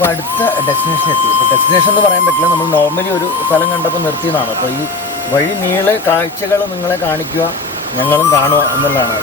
അപ്പോൾ അടുത്ത ഡെസ്റ്റിനേഷൻ എത്തി. ഇപ്പോൾ ഡെസ്റ്റിനേഷൻ എന്ന് പറയാൻ പറ്റില്ല, നമ്മൾ നോർമലി ഒരു സ്ഥലം കണ്ടപ്പോൾ നിർത്തിയതാണ്. അപ്പോൾ ഈ വഴി നീളെ കാഴ്ചകൾ നിങ്ങളെ കാണിക്കുക, ഞങ്ങളും കാണുക എന്നുള്ളതാണ്.